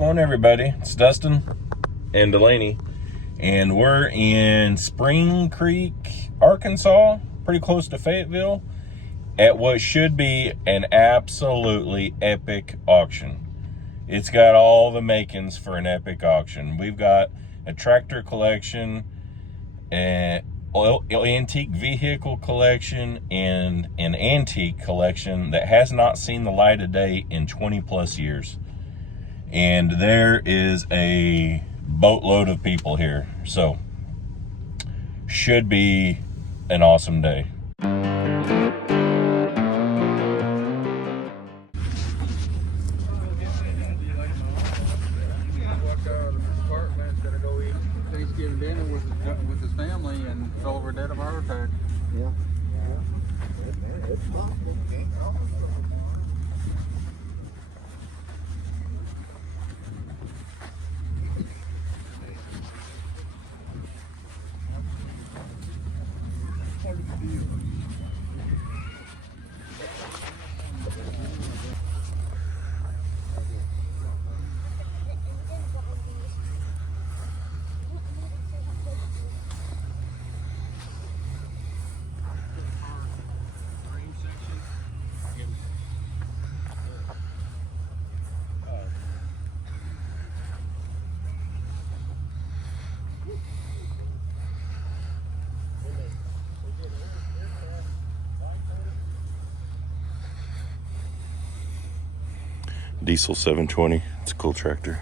going, everybody? It's Dustin and Delaney, and we're in Spring Creek, Arkansas, pretty close to Fayetteville, at what should be an absolutely epic auction. It's got all the makings for an epic auction. We've got a tractor collection, an antique vehicle collection, and an antique collection that has not seen the light of day in 20 plus years. And there is a boatload of people here, so should be an awesome day. Thanksgiving dinner with his family and fell over dead of a heart attack. Yeah. It's possible. Diesel 720. It's a cool tractor.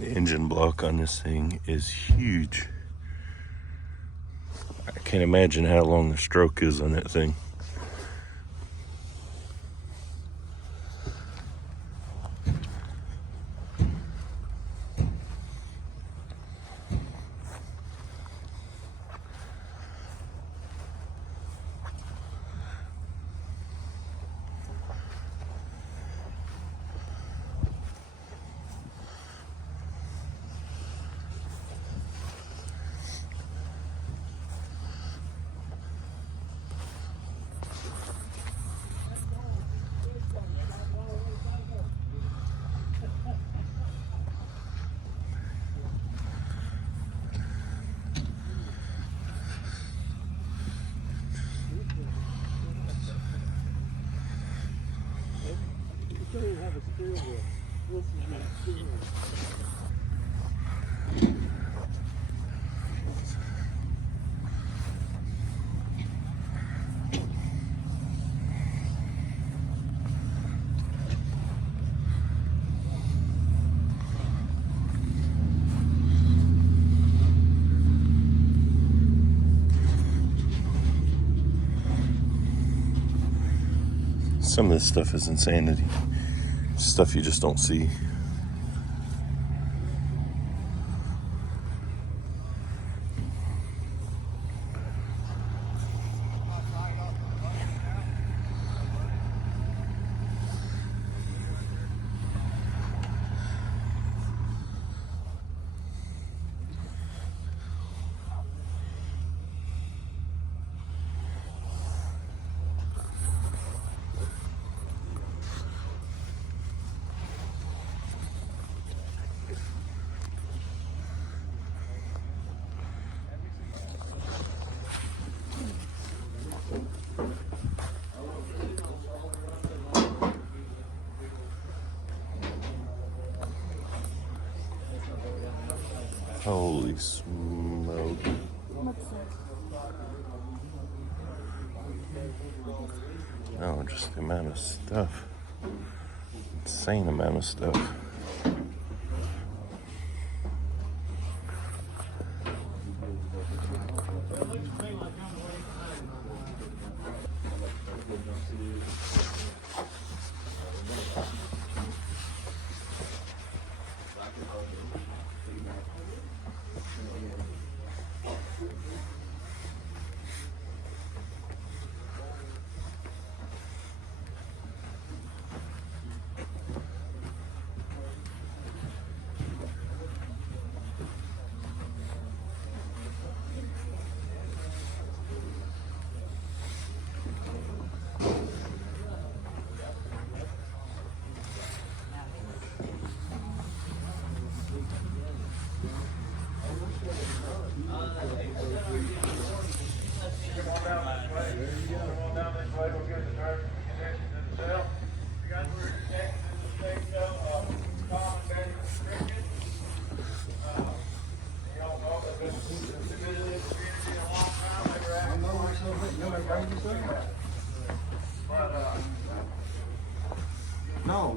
The engine block on this thing is huge. I can't imagine how long the stroke is on that thing. Some of this stuff is insanity. Stuff you just don't see. Holy smoke. No, just the amount of stuff. Insane amount of stuff. No.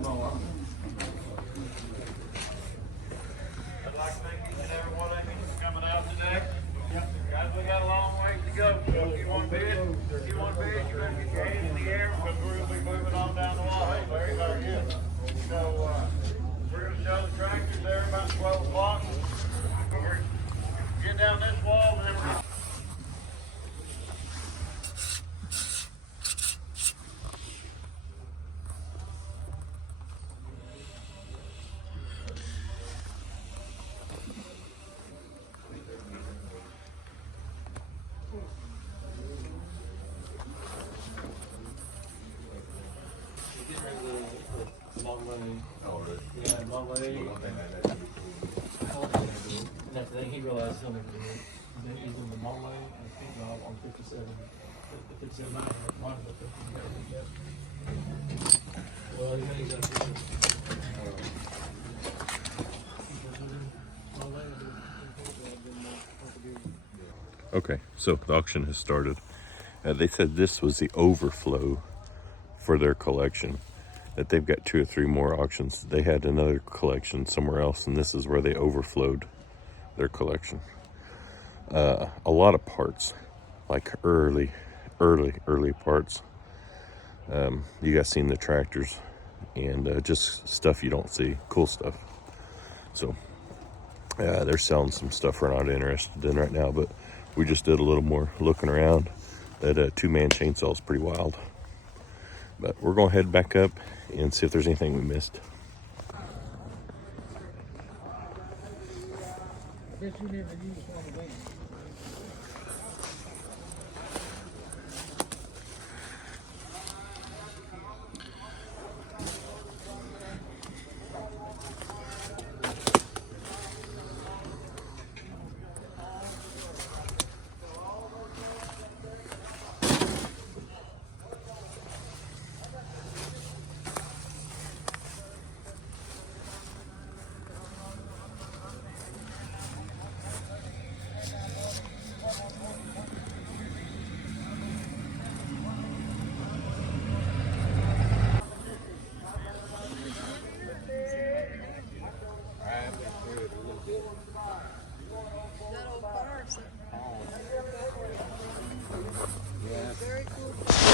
I'd like to thank each and every one of you for coming out today. Guys, we got a long ways to go, so if you want bid, you better get your hands in the air because we're going to be moving on down the wall. Hey, Larry, how are you? So, we're going to show the tractors there about 12 o'clock. We're going to get down this wall and then we're going to... Yeah, my leg. Next thing he realized something, he's in the Montlake and speed job on 57. The 57 mile, mine was 57. Well, he's up here. Okay, so the auction has started. They said this was the overflow for their collection, that they've got 2 or 3 more auctions. They had another collection somewhere else, and this is where they overflowed their collection. A lot of parts, like early parts. You guys seen the tractors and just stuff you don't see, cool stuff. So they're selling some stuff we're not interested in right now, but we just did a little more looking around. That 2-man chainsaw is pretty wild. But we're gonna head back up and see if there's anything we missed.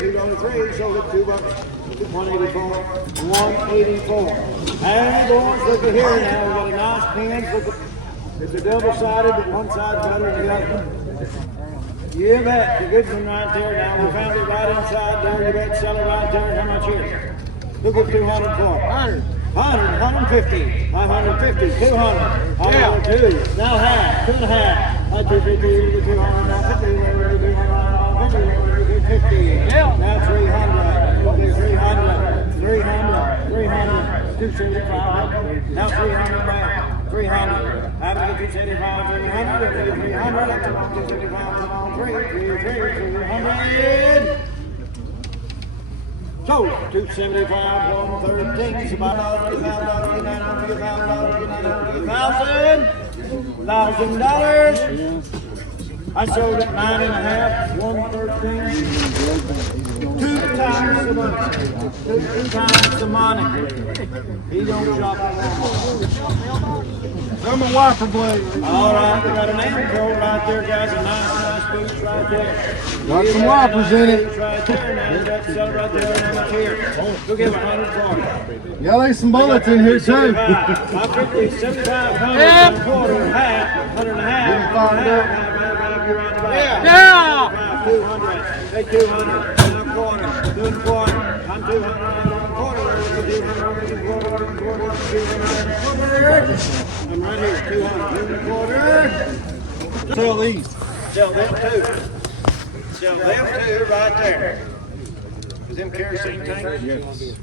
$2.03, sold it $2, 184, 184. Hey boys, look at here now. We got a nice pin. Look at, it's a double-sided, but one side's better than the other. Yeah, bet. The good one right there. Now we found it right inside there. You bet, sell it right there. How much is it? Look at 200 for it. 100, 150, 550, 200, 102. Now half, 2 and a half. 250, 200, now 50, 200, 50. Yeah. Now 300. It'll be 300, 300, 300, 275. Now 300 back. 300. After 275, 300, 300. After 275, 300. Sold it. 275, 113. It's about $1,000, $900, $1,000. I sold it 9.5, 113. 2 times the money. 2 times the money. He don't shop at Walmart. I'm a wiper blade. All right, we got an Amco right there, guys. A nice boots right there. Got some wipers in it. Boots right there. Now you got to sell it right there and I'm here. Go give 100 for it. Yeah, there's some bullets in here too. I'm 50, 75, 100, quarter, half, 100 and a half. Yeah. 200. Say 200. And a quarter. 2 and a quarter. I'm 200 and a quarter. 200 and a quarter. 200 and a quarter. I'm right here. 200 and a quarter. Sell these. Sell them two. Sell them two right there. Is them kerosene tanks? Yes.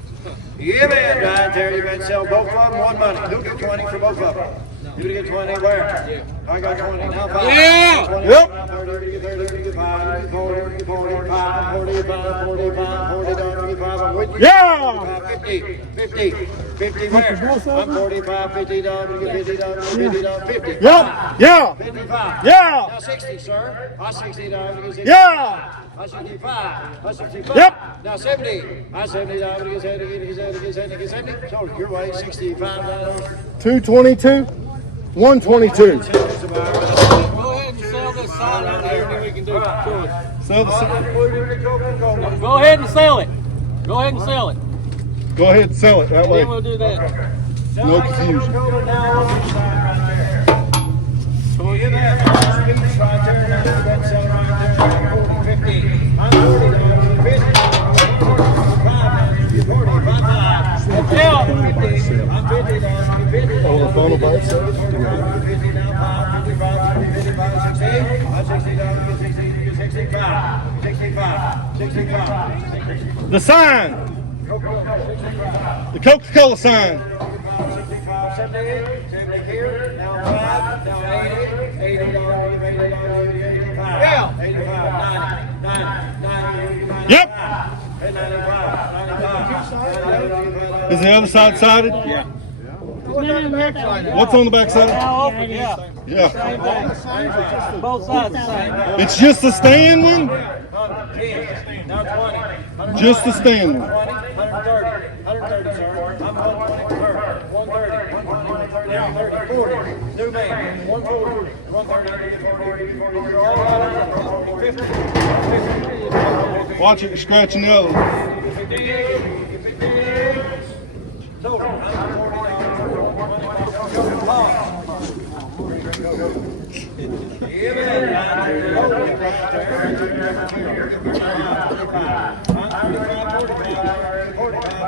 Yeah, man, right there. You better sell both of them one money. Who get 20 for both of them? You gonna get 20 where? I got 20. Now 5. Yeah. 20, Yep. 30, 35, 40, 45, 45, 45, 45. I'm with you. Yeah. 50, 50, 50 where? I'm 45, 50 dollars, $50, $50, 50. Yeah. Yeah. 55. Yeah. Now 60, sir. I $60, 60. Yeah. I 65. I 65. Yep. Now 70. I $70, 70. So your way, $65. 222. 122. Go ahead and sell this sign right here, and then we can do the choice. Sell the. Go ahead and sell it. Go ahead and sell it. Go ahead and sell it that And way. then we'll do that. No confusion. Oh, the funnel by itself? The sign. The Coca-Cola sign. 78 here, now 5, now 80, $80, $85, 85, 90, 90. Yep. 95. Is the other side sided? Yeah. What's on the back side? Now open, yeah. Yeah. Both sides the same. It's just the stand one? 10, now 20. Just the stand one. 130, sir. I'm 120 for her. 130, 120, 130, 40. New man, 140, 130, 40, all out of 50. Watch it, you're scratching the other one.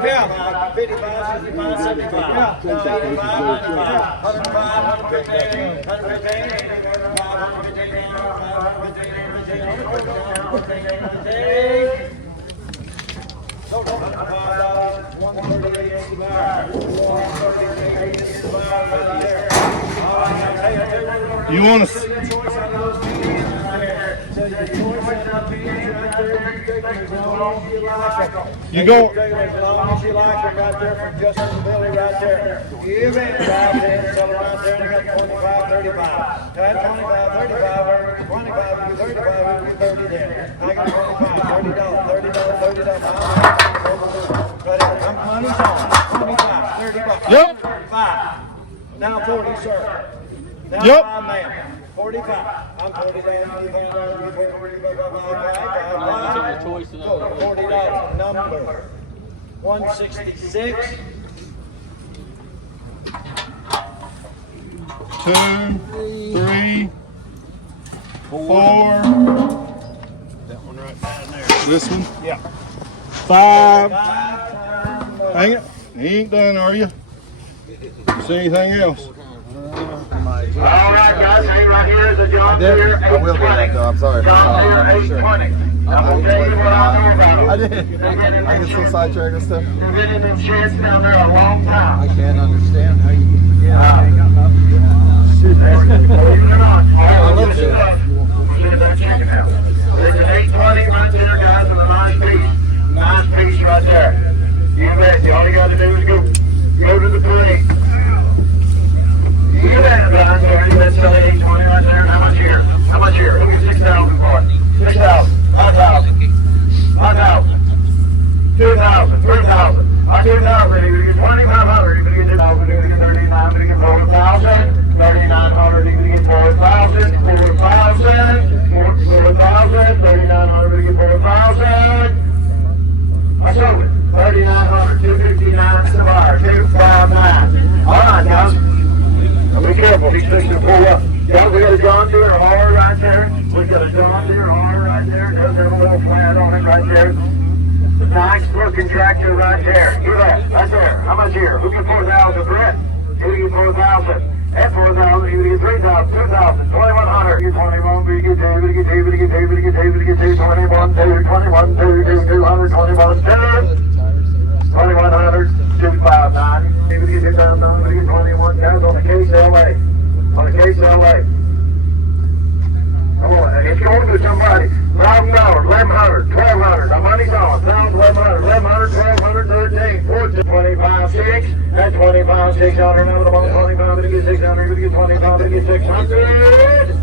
Yeah, 55, 65, 75, 85, 95, 105, 115, You want to? You go. As long as you like them right there from Justin Billy right there. Give it right there, sell it right there, and I got 25, 35. Got 25, 35, 25, 35, 30 there. I got 25, $30, $30. I'm money's on. 25, $30. Yep. 5. Now 40, sir. Now Yep. 5, ma'am. 45. I'm $40. $40 number. 166. 2, 3, 4. That one right down there. This one? Yeah. 5. 5. Hang it. You ain't done, are you? See anything else? All right, guys, hang right here is a John Deere 820. I will do that, though. I'm sorry. John Deere 820. I'm going to tell you what I know about it. I did. I get so sidetracked and stuff. You've been in them sheds down there a long time. I can't understand how you can forget. Believe it or not, I love it. There's an 820 right there, guys, with a nice piece right there. You bet you. All you got to do is go to the parade. You bet, guys. That's right there. Does have a little flat on it right there. Nice looking tractor right there. You that, right there. How much here? Who get 4,000, Brett? Who get 4,000? At 4,000, you get 3,000, 2,000, 2,100. You get 21, you get 2, you get 2, you get 2, you get 2, you get 2, 21, 2, 21, 2, 2, 200, 21, 2. 2,100, 259. You get 2,000, you get 21. That's on the KSLA. On the KSLA. Come on, it's going to somebody. $1,000, 1,100, 1,200. The money's on. 1,000, 1,100, 1,100, 1,200, 13, 14, 25, 6. That's 25, 600. Now the ball, 25, but it gets 600, but it gets 25, but it gets 600.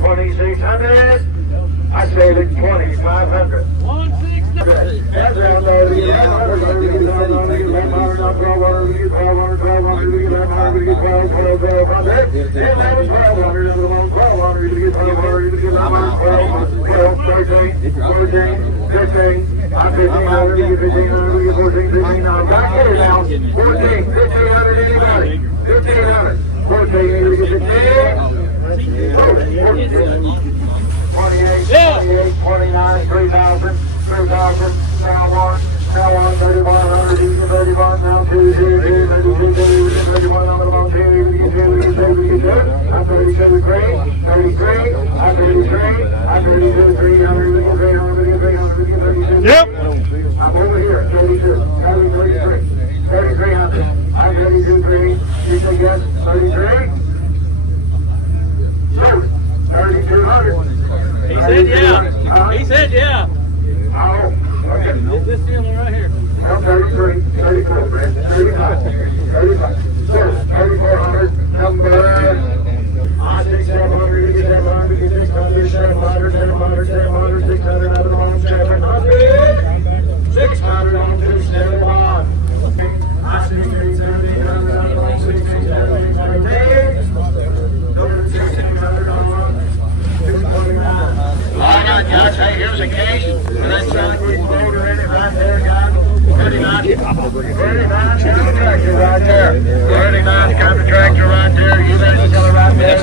2,600. I said it, 2,500. 1,600. That's around there. You get 1,100, you get 1,100, you get 1,100, 1,200, you get 1,200, 1,200, you get 1,100, you get 1,200, 1,200. 1,100, you get 1,200, you get 1,200, you get 1,100, 12, 13, 14, 15. I'm 1,500, you get 1,500, you get 14, 15. Now, right here now, 14, 1,500, anybody? 1,500, 14, you get 15. 28, 28, 29, 3,000, 3,000, now 1, 3,100, 31, now 2, 2, 32, 31, I'm about 2, you get 2, you get 2, you get 2. I'm 32, 3, 33, I'm 33, I'm 32, 300, you get 300, you get 300, you get 32. Yep. I'm over here, 32, 33, 3,300, I'm 32, 3, you say yes, 33? No, 3,200. He said yeah. He said yeah. Oh, okay. It's this deal right here. I'm 33, 34, 35, 35, 3,400, number. I think 700, you get 700, you get 600, 700, 700, 700, 600, out of the line, 700, 600 on to 700. I see 1600, out of the line, 1600, 17, number 1600 on the line. All right, guys, hey, here's a case for that Sunquist motor in it right there, guys. Very nice kind of tractor right there. Very nice kind of tractor right there. You guys are right there.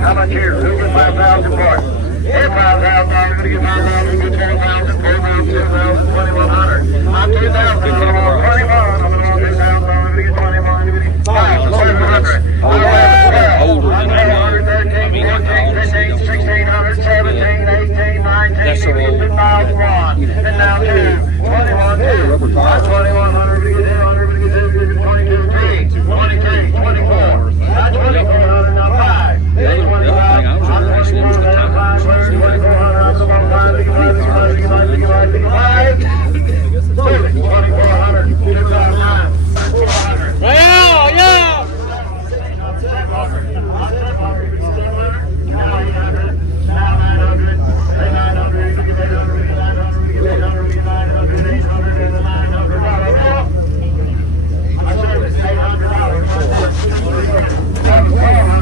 How much here? Who gets 5,000 for it? Get 5,000, who get 5,000, get 12,000, 4,000, 2,000, 2,100. I'm 2,000, I'm 21, I'm 2,000, I'm going to get 21, I'm going to get 5,100. 13, 14, 15, 1600, 17, 18, 19, we get to 5,100. And now 2, 21, 2. 2,100, we get 200, we get 2, we get 22, 3, 23, 24. Not 2,400, now 5. 25, I'm 24, now 5, 2,400, I'm the 1, 5, we get 5, we get 5, we get 5, we get 5, we get 5. 2,400, 2,900, 400. Well, yeah. $800.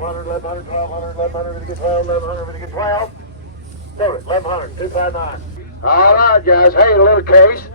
1,200, 1,100, 1,200, 1,100, we get 12, 1,100, we get 12. Load it, 1,100, 259. All right, guys. Hey, a little case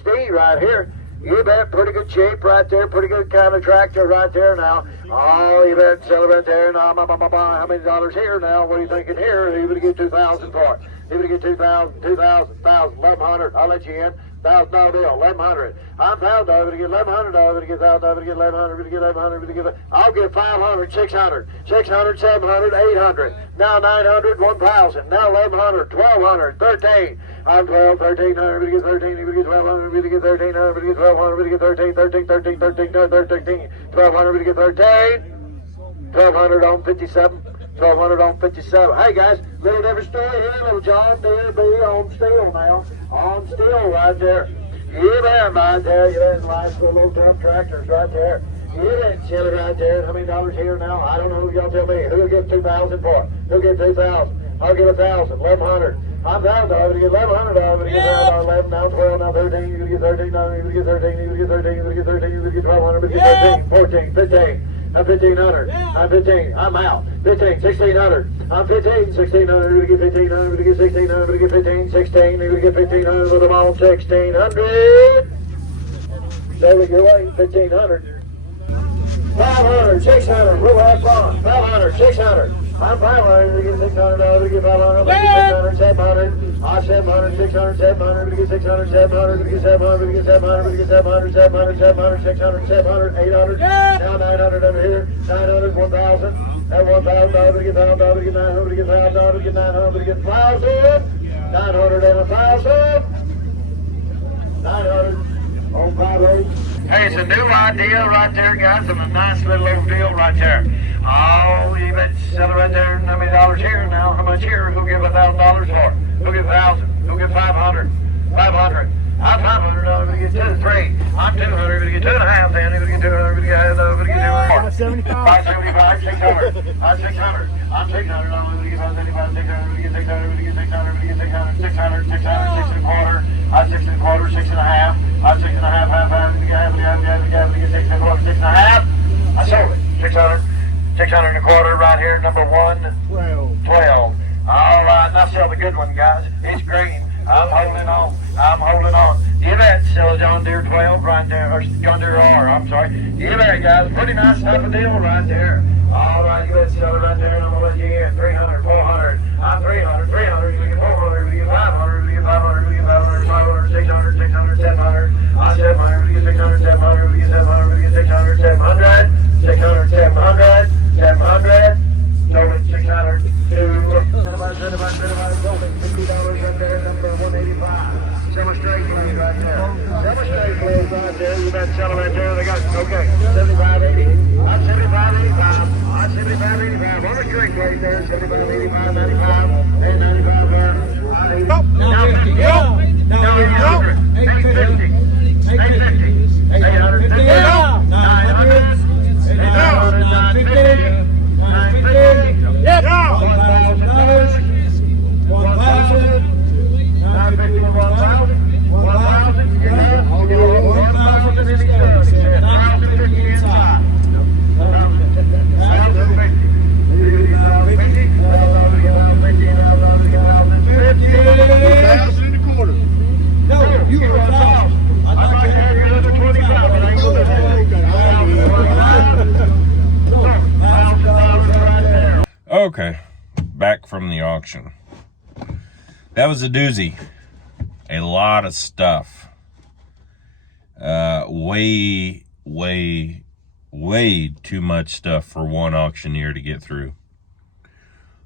D right here. You bet, pretty good shape right there, pretty good kind of tractor right there now. Oh, you bet, sell it right there now. How many dollars here now? What are you thinking here? You're going to get 2,000 for it. You're going to get 2,000, 1,100. I'll let you in. $1,000 deal, 1,100. I'm $1,000. I'm going to get $1,100. I'm going to get $1,000. I'm going to get $1,100. I'm going to get $1,100. I'm going to get. I'll get 500, 600, 600, 700, 800. Now 900, 1,000. Now 1,100, 1,200, 13. I'm 12, 1,300. I'm going to get 13. I'm going to get 1,200. I'm going to get 13. I'm going to get 1,200. I'm going to get 13, 13, 13, 13, 13, 1,200. I'm going to get 13. 1,200 on 57. 1,200 on 57. Hey guys, little different story here. Little John Deere B on steel now. On steel right there. You bet right there. You bet nice little tough tractors right there. You bet chili right there. How many dollars here now? I don't know. Y'all tell me. Who'll give 2,000 for it? Who'll give 2,000? I'll give 1,000. 1,100. I'm $1,000. I'm going to get 1,100. I'm going to get 11. Now 12. Now 13. You're going to get 13. Now you're going to get 13. You're going to get 13. You're going to get 13. You're going to get 1,200. You're going to get 13. 14. 15. I'm 1,500. I'm 15. I'm out. 15. 1,600. I'm 15. 1,600. We're going to get 1,500. We're going to get 1,600. We're going to get 15. 16. We're going to get 1,500. With them all 1,600. There we go. 1,500. 500. 600. We'll have fun. 500. 600. I'm 500. We get 600. We get 500. We get 600. 700. I'm 700. 600. 700. We get 600. 700. We get 700. We get 700. We get 700. 700. 700. 600. 700. 800. Now 900 over here. 900. 1,000. At 1,000. We get 1,000. We get 900. We get 1,000. We get 900. We get 1,000. 900 and 1,000. 900 on 5 Hey, it's a new idea right there, guys, and a nice little old deal right there. Oh, you bet, sell it right there. How many dollars here now? How much here? Who'll give $1,000 for it? Who'll give 1,000? Who'll give 500? 500. I'm 500. I'm going to get 2, 3. I'm 200. I'm going to get 2.5. Then I'm going to get 200. I'm going to get 200. 575. 575. 600. I'm 600. I'm 600. I'm going to get 575. 600. I'm going to get 600. I'm going to get 600. I'm going to get 600. 600. 600. 6 1/4. I'm 6 1/4. 6 1/2. I'm 6 1/2. I'm going to get 6 1/4. 6 1/2. I sold it. 600. 600 1/4 right here. Number 1. 12. All right. Now sell the good one, guys. It's green. I'm holding on. I'm holding on. You bet, sell a John Deere 12 right there, or John Deere R, I'm sorry. You bet, guys. Pretty nice type of deal right there. All right, you bet, sell it right there, and I'm going to let you in. 300, 400. I'm 300, 300. We get 400, we get 500, we get 500, we get 500, 500, 600, 600, 700. I'm 700, we get 600, 700, we get 700, we get 600, 700, 600, 700, 700. Sold it 600 to $50 up there, number 185. Summer straight blade right there. Summer straight blade right there. You bet sell it right there. They got okay. 75.80. I'm 75.85. I'm 75.85. On a straight blade there. 75.85, 95, and 95 there. Now 50. Now 800. 850. 850. 850. 900. 950. 950. Yep. $1,000. 1,000. 950. 1,000. 1,000. You got it. 1,000 in each side. 1,050 inside. 1,050. 1,000 in the quarter. No, you were 1,000. I'd like to have you another 25. But I ain't gonna Okay, back from the auction. That was a doozy. A lot of stuff. Way too much stuff for one auctioneer to get through.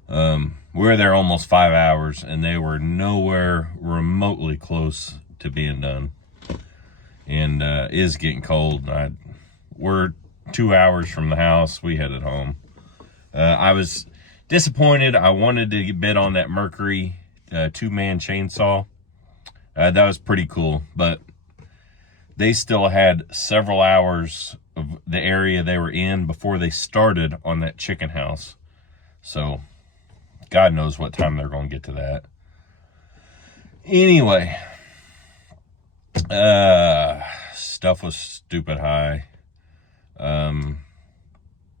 We were there almost 5 hours, and they were nowhere remotely close to being done. And it is getting cold. We're 2 hours from the house. We headed home. I was disappointed. I wanted to bid on that Mercury 2-man chainsaw. That was pretty cool, but they still had several hours of the area they were in before they started on that chicken house. So God knows what time they're going to get to that. Anyway, stuff was stupid high.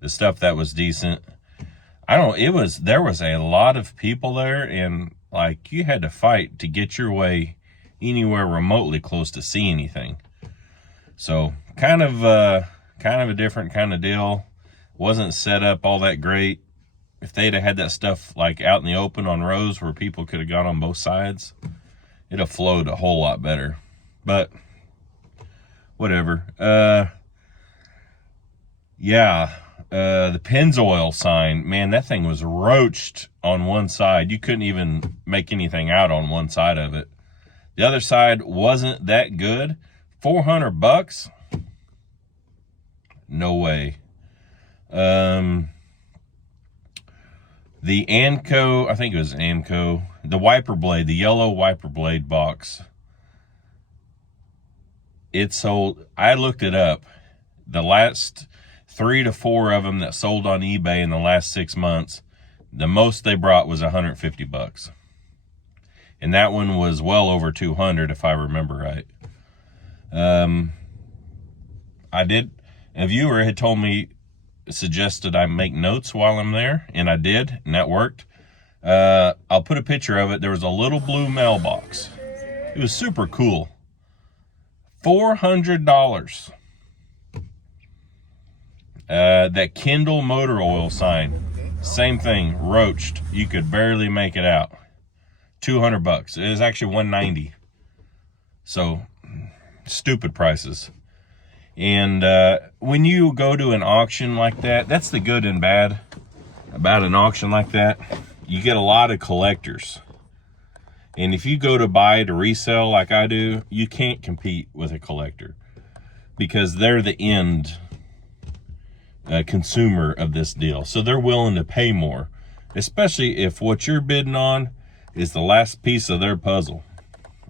The stuff that was decent there was a lot of people there, and like you had to fight to get your way anywhere remotely close to see anything. So kind of a different kind of deal. Wasn't set up all that great. If they'd have had that stuff like out in the open on rows where people could have gone on both sides, it'd have flowed a whole lot better. But whatever. The Pennzoil sign, man, that thing was roached on one side. You couldn't even make anything out on one side of it. The other side wasn't that good. $400? No way. The Anco, I think it was Amco, the wiper blade, the yellow wiper blade box. It sold, I looked it up. The last 3 to 4 of them that sold on eBay in the last 6 months, the most they brought was $150. And that one was well over 200 if I remember right. A viewer had told me, suggested I make notes while I'm there, and I did, and that worked. I'll put a picture of it. There was a little blue mailbox. It was super cool. $400. That Kindle motor oil sign, same thing, roached. You could barely make it out. $200. It was actually $190. So stupid prices. And when you go to an auction like that, that's the good and bad about an auction like that. You get a lot of collectors. And if you go to buy to resell like I do, you can't compete with a collector because they're the end consumer of this deal. So they're willing to pay more, especially if what you're bidding on is the last piece of their puzzle.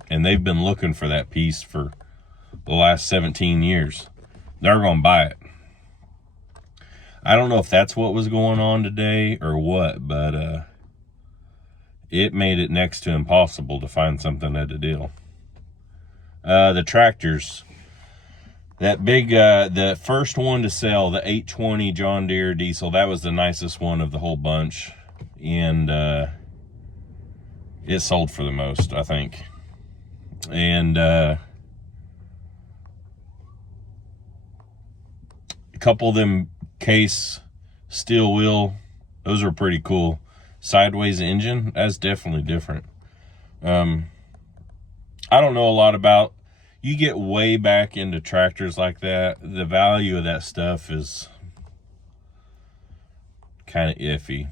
And they've been looking for that piece for the last 17 years. They're going to buy it. I don't know if that's what was going on today or what, but it made it next to impossible to find something at a deal. The tractors, that big, the first one to sell, the 820 John Deere diesel, that was the nicest one of the whole bunch. And it sold for the most, I think. And a couple of them Case steel wheel, those are pretty cool. Sideways engine, that's definitely different. I don't know a lot about, you get way back into tractors like that, the value of that stuff is kind of iffy.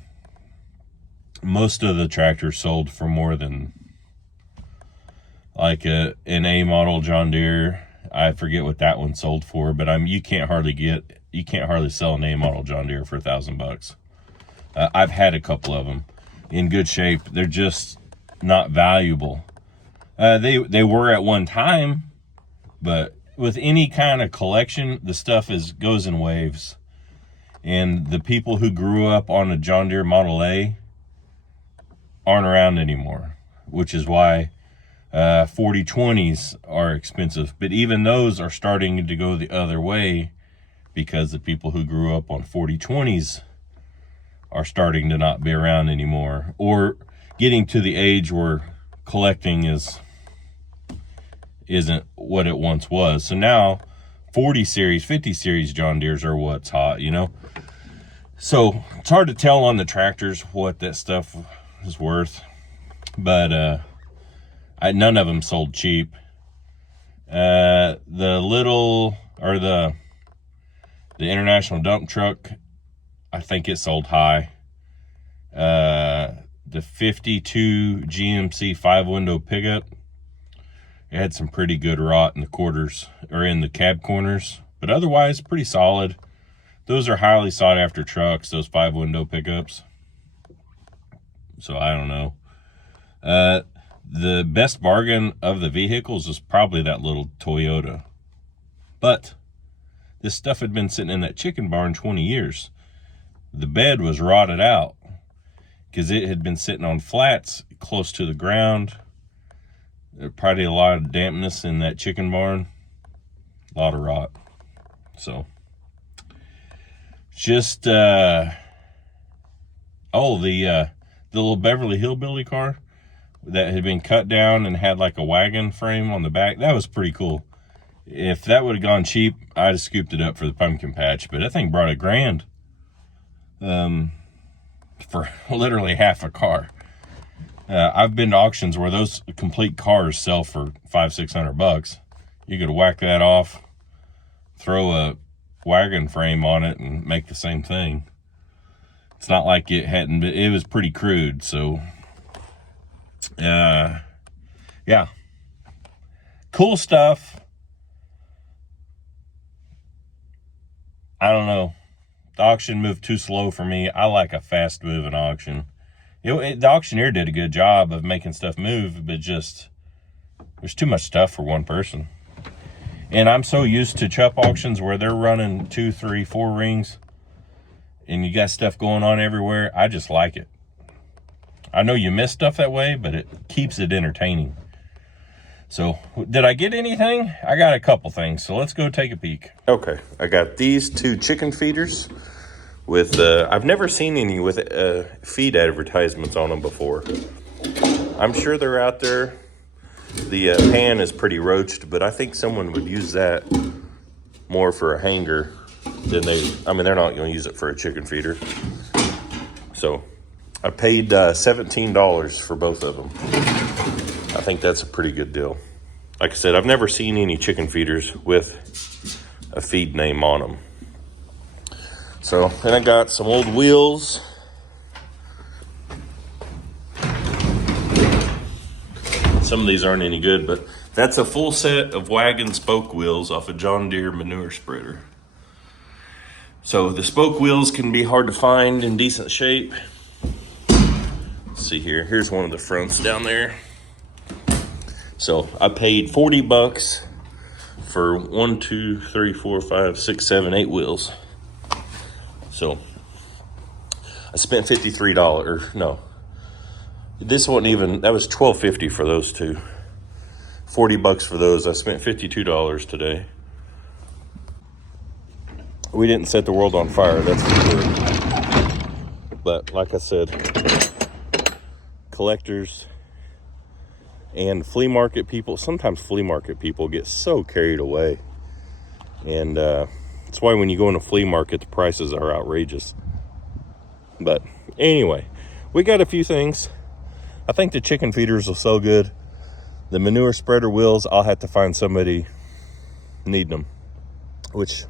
Most of the tractors sold for more than like an A model John Deere. I forget what that one sold for, but you can't hardly sell an A model John Deere for $1,000. I've had a couple of them in good shape. They're just not valuable. They were at one time, but with any kind of collection, the stuff goes in waves. And the people who grew up on a John Deere Model A aren't around anymore, which is why 4020s are expensive. But even those are starting to go the other way because the people who grew up on 4020s are starting to not be around anymore, or getting to the age where collecting isn't what it once was. So now 40 series, 50 series John Deeres are what's hot, you know? So it's hard to tell on the tractors what that stuff is worth, but none of them sold cheap. The International dump truck, I think it sold high. The 52 GMC 5-window pickup, it had some pretty good rot in the quarters, or in the cab corners, but otherwise pretty solid. Those are highly sought after trucks, those 5-window pickups. So I don't know. The best bargain of the vehicles was probably that little Toyota. But this stuff had been sitting in that chicken barn 20 years. The bed was rotted out because it had been sitting on flats close to the ground. There probably a lot of dampness in that chicken barn. A lot of rot. So just Oh, the little Beverly Hillbilly car that had been cut down and had like a wagon frame on the back. That was pretty cool. If that would have gone cheap, I'd have scooped it up for the pumpkin patch. But that thing brought $1,000 for literally half a car. I've been to auctions where those complete cars sell for $500-600. You could whack that off, throw a wagon frame on it, and make the same thing. It's not like it hadn't been, it was pretty crude. So, yeah, cool stuff. I don't know. The auction moved too slow for me. I like a fast moving auction. The auctioneer did a good job of making stuff move, but just, there's too much stuff for one person. And I'm so used to Chubb auctions where they're running 2, 3, 4 rings and you got stuff going on everywhere. I just like it. I know you miss stuff that way, but it keeps it entertaining. So, did I get anything? I got a couple things, so let's go take a peek. Okay, I got these 2 chicken feeders with, I've never seen any with feed advertisements on them before. I'm sure they're out there. The pan is pretty roached, but I think someone would use that more for a hanger than they're not going to use it for a chicken feeder. So, I paid $17 for both of them. I think that's a pretty good deal. Like I said, I've never seen any chicken feeders with a feed name on them. So, and I got some old wheels. Some of these aren't any good, but that's a full set of wagon spoke wheels off a John Deere manure spreader. So the spoke wheels can be hard to find in decent shape. Let's see here. Here's one of the fronts down there. So I paid $40 for 1, 2, 3, 4, 5, 6, 7, 8 wheels. So I spent $53. No, this wasn't even, that was $12.50 for those 2. $40 for those. I spent $52 today. We didn't set the world on fire, that's for sure. But like I said, collectors and flea market people, sometimes flea market people get so carried away. And that's why when you go in a flea market, the prices are outrageous. But anyway, we got a few things. I think the chicken feeders will sell good. The manure spreader wheels, I'll have to find somebody needing them. Which,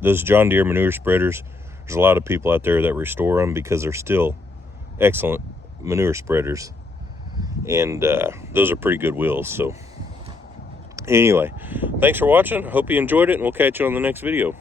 those John Deere manure spreaders, there's a lot of people out there that restore them because they're still excellent manure spreaders. And those are pretty good wheels. So anyway, thanks for watching. Hope you enjoyed it, and we'll catch you on the next video.